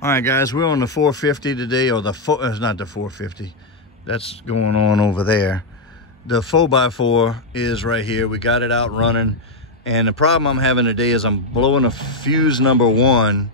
All right, guys, we're on the 450 today, or it's not the 450. That's going on over there. The 4x4 is right here. We got it out running. And the problem I'm having today is I'm blowing a fuse number 1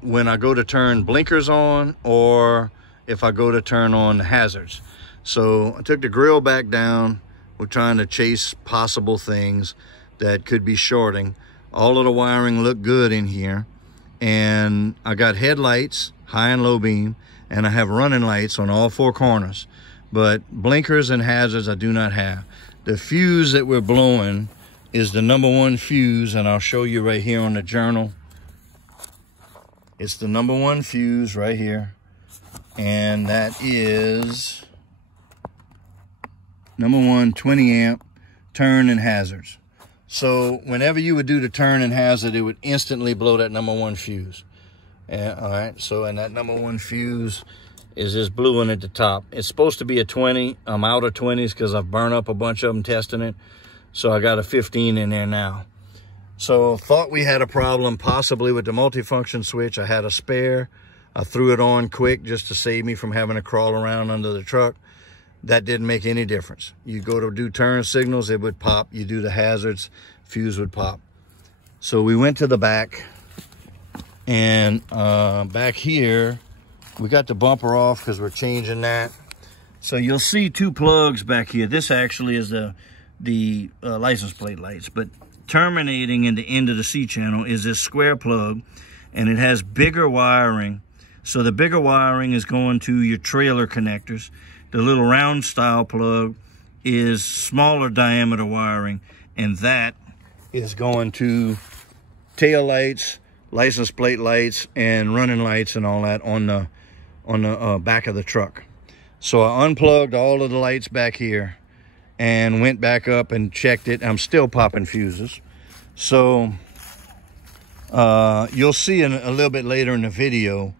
when I go to turn blinkers on, or if I go to turn on the hazards. So I took the grill back down. We're trying to chase possible things that could be shorting. All of the wiring looked good in here. And I got headlights, high and low beam, and I have running lights on all 4 corners. But blinkers and hazards I do not have. The fuse that we're blowing is the number 1 fuse, and I'll show you right here on the journal. It's the number 1 fuse right here. And that is number 1, 20 amp, turn and hazards. So whenever you would do the turn and hazard, it would instantly blow that number 1 fuse. All right, so and that number 1 fuse is this blue one at the top. It's supposed to be a 20. I'm out of 20s because I've burned up a bunch of them testing it. So I got a 15 in there now. So thought we had a problem possibly with the multifunction switch. I had a spare. I threw it on quick just to save me from having to crawl around under the truck. That didn't make any difference. You go to do turn signals, it would pop. You do the hazards, fuse would pop. So we went to the back, and back here, we got the bumper off because we're changing that. So you'll see 2 plugs back here. This actually is the license plate lights, but terminating in the end of the C channel is this square plug, and it has bigger wiring. So the bigger wiring is going to your trailer connectors. The little round style plug is smaller diameter wiring, and that is going to tail lights, license plate lights, and running lights and all that on the back of the truck. So I unplugged all of the lights back here and went back up and checked it. I'm still popping fuses. So you'll see a little bit later in the video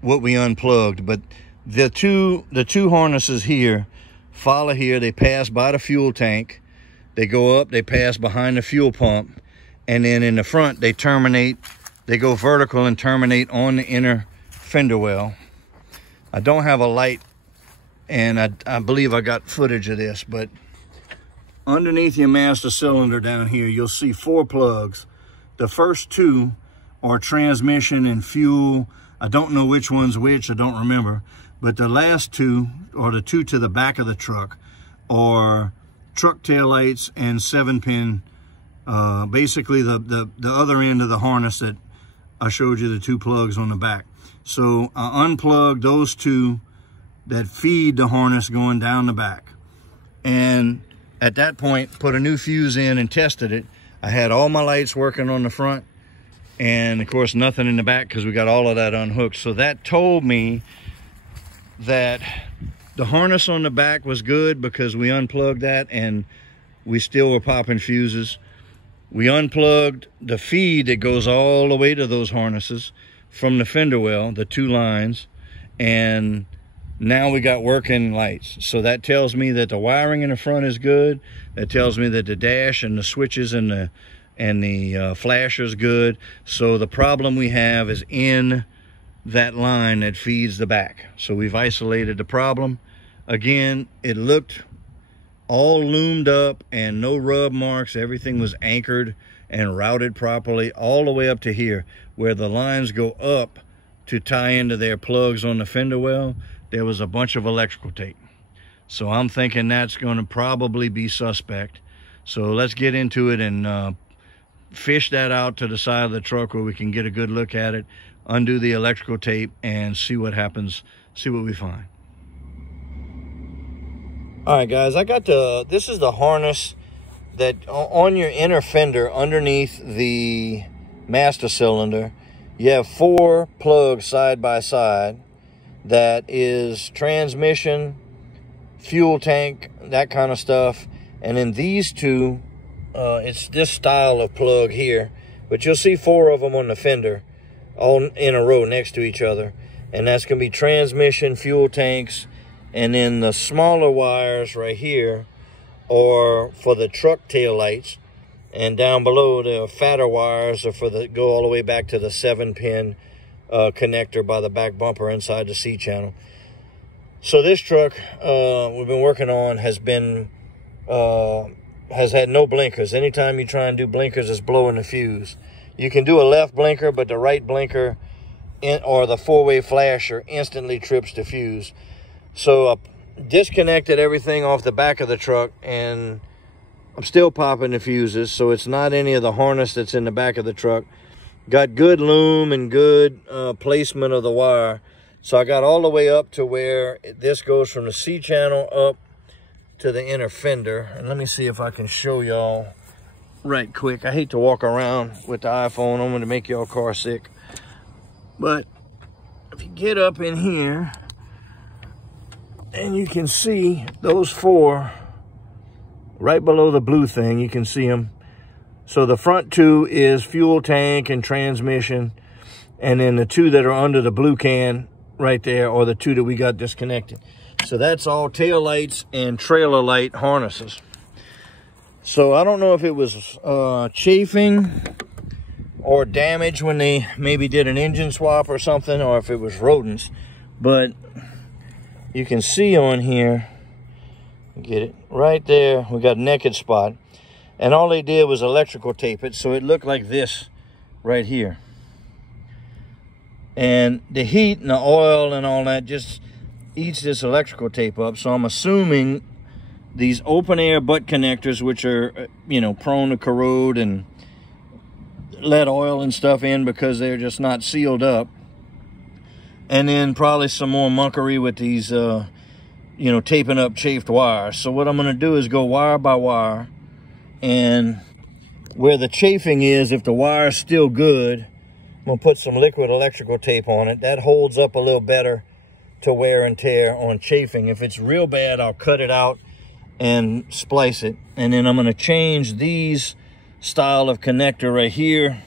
what we unplugged, but the two harnesses here follow here. They pass by the fuel tank, they go up, they pass behind the fuel pump, and then in the front they terminate. They go vertical and terminate on the inner fender well. I don't have a light, and I believe I got footage of this, but underneath your master cylinder down here, you'll see 4 plugs. The first 2 are transmission and fuel. I don't know which one's which, I don't remember. But the last 2, or the 2 to the back of the truck, are truck tail lights and 7-pin, basically the other end of the harness that I showed you, the 2 plugs on the back. So I unplugged those 2 that feed the harness going down the back. And at that point, put a new fuse in and tested it. I had all my lights working on the front, and of course nothing in the back because we got all of that unhooked. So that told me that the harness on the back was good because we unplugged that and we still were popping fuses. We unplugged the feed that goes all the way to those harnesses from the fender well, the 2 lines, and now we got working lights. So that tells me that the wiring in the front is good. That tells me that the dash and the switches and the flasher is good. So the problem we have is in that line that feeds the back. So we've isolated the problem. Again, it looked all loomed up and no rub marks. Everything was anchored and routed properly all the way up to here, where the lines go up to tie into their plugs on the fender well. There was a bunch of electrical tape. So I'm thinking that's going to probably be suspect. So let's get into it and fish that out to the side of the truck where we can get a good look at it, undo the electrical tape, and see what happens, see what we find. All right, guys, I got this is the harness that on your inner fender underneath the master cylinder. You have 4 plugs side by side. That is transmission, fuel tank, that kind of stuff. And then these 2, it's this style of plug here, but you'll see 4 of them on the fender, all in a row next to each other. And that's going to be transmission, fuel tanks, and then the smaller wires right here are for the truck tail lights, And down below, the fatter wires are go all the way back to the 7-pin connector by the back bumper inside the C channel. So this truck we've been working on has had no blinkers. Anytime you try and do blinkers, it's blowing the fuse. You can do a left blinker, but the right blinker or the 4-way flasher instantly trips the fuse. So I disconnected everything off the back of the truck, and I'm still popping the fuses, so it's not any of the harness that's in the back of the truck. Got good loom and good placement of the wire. So I got all the way up to where this goes from the C channel up to the inner fender. And let me see if I can show y'all right quick. I hate to walk around with the iPhone. I'm going to make y'all car sick. But if you get up in here, and you can see those 4 right below the blue thing, you can see them. So the front 2 is fuel tank and transmission. And then the 2 that are under the blue can right there are the 2 that we got disconnected. So that's all tail lights and trailer light harnesses. So I don't know if it was chafing or damage when they maybe did an engine swap or something, or if it was rodents. But you can see on here, get it right there, we got a naked spot. And all they did was electrical tape it, so it looked like this right here. And the heat and the oil and all that just eats this electrical tape up. So I'm assuming these open air butt connectors, which are, you know, prone to corrode and let oil and stuff in because they're just not sealed up. And then probably some more monkery with these, you know, taping up chafed wires. So what I'm going to do is go wire by wire. And where the chafing is, if the wire's still good, I'm going to put some liquid electrical tape on it. That holds up a little better to wear and tear on chafing. If it's real bad, I'll cut it out and splice it. And then I'm going to change these style of connector right here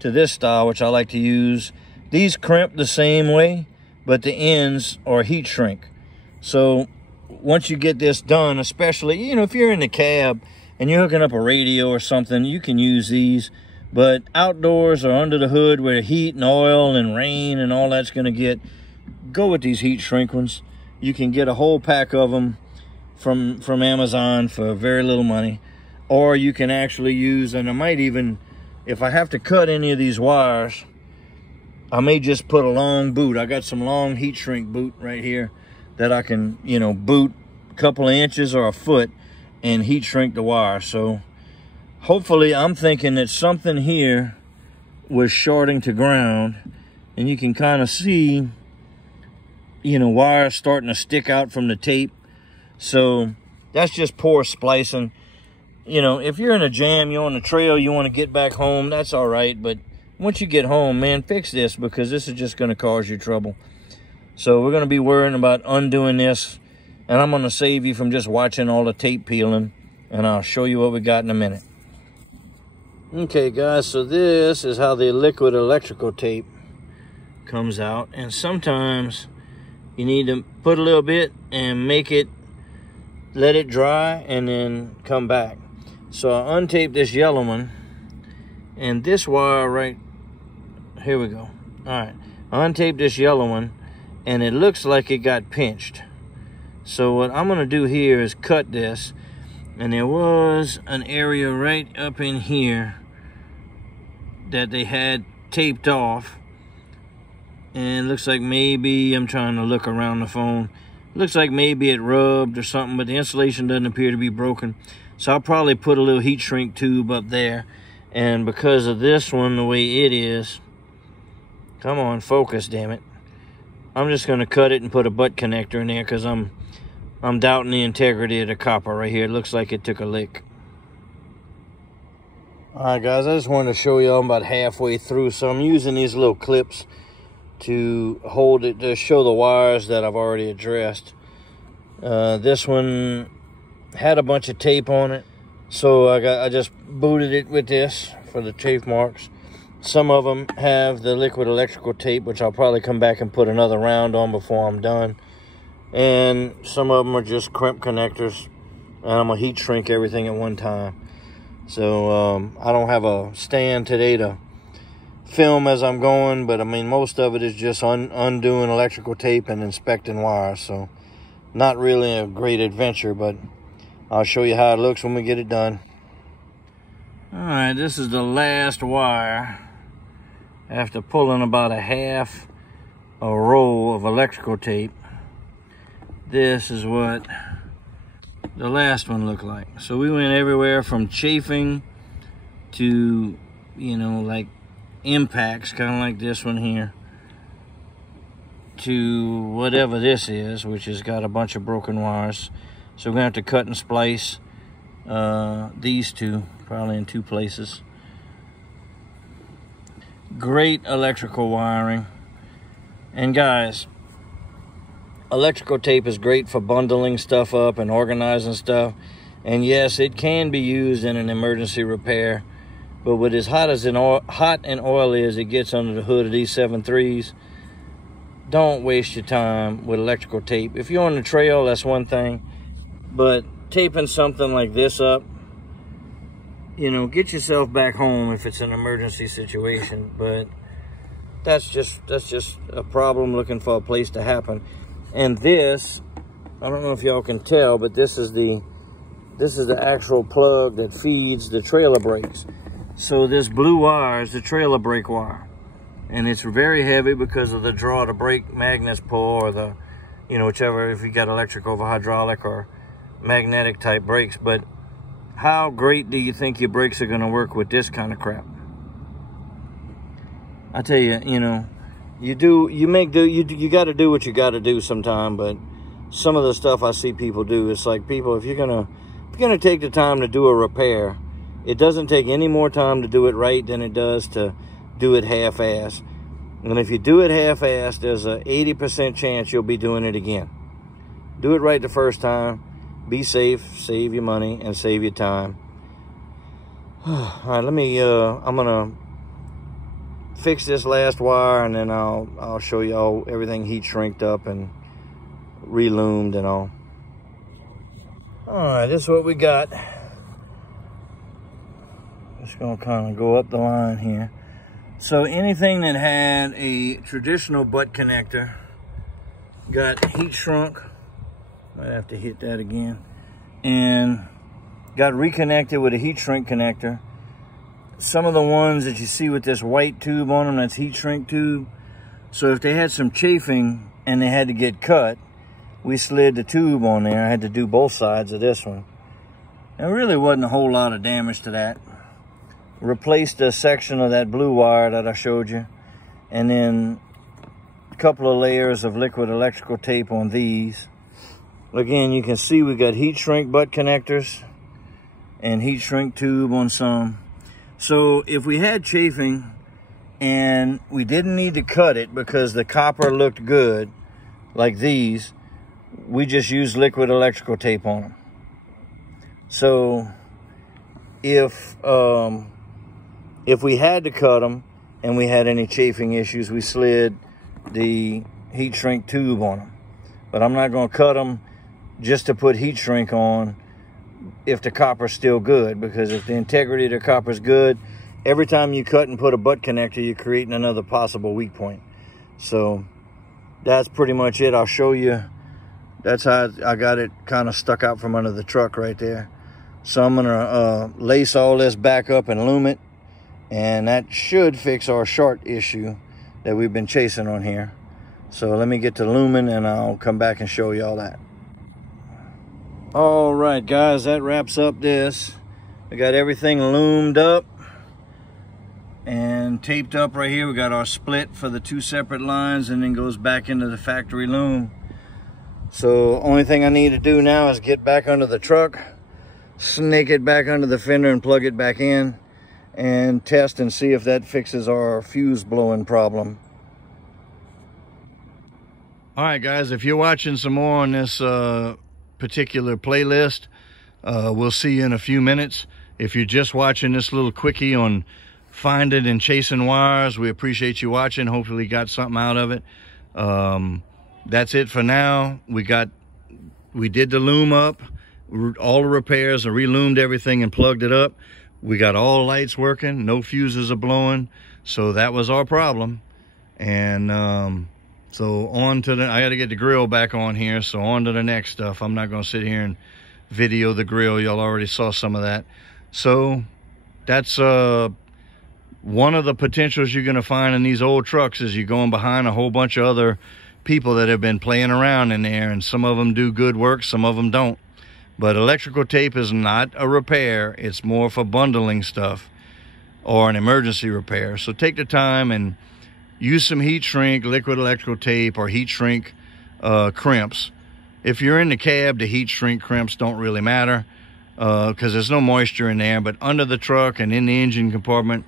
to this style, which I like to use. These crimp the same way, but the ends are heat shrink. So once you get this done, especially, you know, if you're in the cab and you're hooking up a radio or something, you can use these. But outdoors or under the hood where heat and oil and rain and all that's going to get, go with these heat shrink ones. You can get a whole pack of them from Amazon for very little money. Or you can actually use, and I might even, if I have to cut any of these wires, I may just put a long boot. I got some long heat shrink boot right here that I can, you know, boot a couple of inches or a foot and heat shrink the wire. So hopefully, I'm thinking that something here was shorting to ground, and you can kind of see, you know, wires starting to stick out from the tape. So that's just poor splicing. You know, if you're in a jam, you're on the trail, you want to get back home, that's all right. But once you get home, man, fix this, because this is just going to cause you trouble. So we're going to be worrying about undoing this, and I'm going to save you from just watching all the tape peeling, and I'll show you what we got in a minute. Okay, guys, so this is how the liquid electrical tape comes out. And sometimes you need to put a little bit and make it, let it dry, and then come back. So I untaped this yellow one, and this wire right, here we go. All right, I untaped this yellow one, and it looks like it got pinched. So what I'm gonna do here is cut this. And there was an area right up in here that they had taped off. And it looks like maybe, I'm trying to look around the phone. Looks like maybe it rubbed or something, but the insulation doesn't appear to be broken. So I'll probably put a little heat shrink tube up there. And because of this one, the way it is, come on, focus, damn it. I'm just gonna cut it and put a butt connector in there because I'm doubting the integrity of the copper right here. It looks like it took a lick. All right, guys, I just wanted to show you I'm about halfway through. So I'm using these little clips to hold it, to show the wires that I've already addressed. This one had a bunch of tape on it. So I just booted it with this for the chafe marks. Some of them have the liquid electrical tape, which I'll probably come back and put another round on before I'm done. And some of them are just crimp connectors, and I'm gonna heat shrink everything at one time. So I don't have a stand today to film as I'm going, but I mean, most of it is just undoing electrical tape and inspecting wires. So not really a great adventure, but I'll show you how it looks when we get it done. All right, this is the last wire. After pulling about a half a roll of electrical tape, this is what the last one looked like. So we went everywhere from chafing to, you know, like impacts, kind of like this one here, to whatever this is, which has got a bunch of broken wires. So we're gonna have to cut and splice these two, probably in two places. Great electrical wiring. And guys, electrical tape is great for bundling stuff up and organizing stuff. And yes, it can be used in an emergency repair. But with as hot and oily as it gets under the hood of these 7.3s, don't waste your time with electrical tape. If you're on the trail, that's one thing. But taping something like this up, you know, get yourself back home if it's an emergency situation. But that's just a problem looking for a place to happen. And this, I don't know if y'all can tell, but this is the actual plug that feeds the trailer brakes. So this blue wire is the trailer brake wire, and it's very heavy because of the draw the brake magnets pull, or the, you know, whichever, if you got electric over hydraulic or magnetic type brakes. But how great do you think your brakes are going to work with this kind of crap? I tell you, you know, you got to do what you got to do sometime. But some of the stuff I see people do, it's like, people, if you're gonna take the time to do a repair, it doesn't take any more time to do it right than it does to do it half-assed. And if you do it half-assed, there's a 80% chance you'll be doing it again. Do it right the first time. Be safe, save your money, and save your time. All right, let me, I'm gonna fix this last wire, and then I'll show y'all everything heat shrinked up and reloomed and all. All right, this is what we got. Just gonna kind of go up the line here. So anything that had a traditional butt connector got heat shrunk. Might have to hit that again. And got reconnected with a heat shrink connector. Some of the ones that you see with this white tube on them, that's heat shrink tube. So if they had some chafing and they had to get cut, we slid the tube on there. I had to do both sides of this one. There really wasn't a whole lot of damage to that. Replaced a section of that blue wire that I showed you, and then a couple of layers of liquid electrical tape on these. Again, you can see we got heat shrink butt connectors and heat shrink tube on some. So if we had chafing and we didn't need to cut it because the copper looked good, like these, we just used liquid electrical tape on them. So if we had to cut them and we had any chafing issues, we slid the heat shrink tube on them. But I'm not going to cut them just to put heat shrink on if the copper's still good, because if the integrity of the copper's good, every time you cut and put a butt connector, you're creating another possible weak point. So that's pretty much it. I'll show you. That's how I got it kind of stuck out from under the truck right there. So I'm gonna lace all this back up and loom it, and that should fix our short issue that we've been chasing on here. So let me get to looming and I'll come back and show y'all that. All right, guys, that wraps up this. We got everything loomed up and taped up right here. We got our split for the two separate lines, and then goes back into the factory loom. So only thing I need to do now is get back under the truck, snake it back under the fender and plug it back in, and test and see if that fixes our fuse blowing problem. All right, guys, if you're watching some more on this particular playlist, we'll see you in a few minutes. If you're just watching this little quickie on finding and chasing wires, we appreciate you watching. Hopefully you got something out of it. That's it for now. We did the loom up, all the repairs, and reloomed everything and plugged it up. We got all lights working, no fuses are blowing, so that was our problem. And so on to I got to get the grill back on here, so on to the next stuff. I'm not going to sit here and video the grill. Y'all already saw some of that. So that's one of the potentials you're going to find in these old trucks is you're going behind a whole bunch of other people that have been playing around in there, and some of them do good work, some of them don't. But electrical tape is not a repair. It's more for bundling stuff or an emergency repair. So take the time and use some heat shrink, liquid electrical tape, or heat shrink crimps. If you're in the cab, the heat shrink crimps don't really matter because there's no moisture in there. But under the truck and in the engine compartment,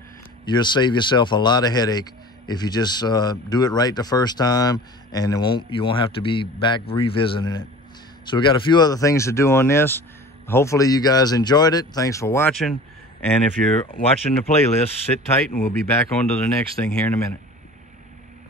you'll save yourself a lot of headache if you just do it right the first time, and you won't have to be back revisiting it. So we got a few other things to do on this. Hopefully you guys enjoyed it. Thanks for watching. And if you're watching the playlist, sit tight and we'll be back on to the next thing here in a minute.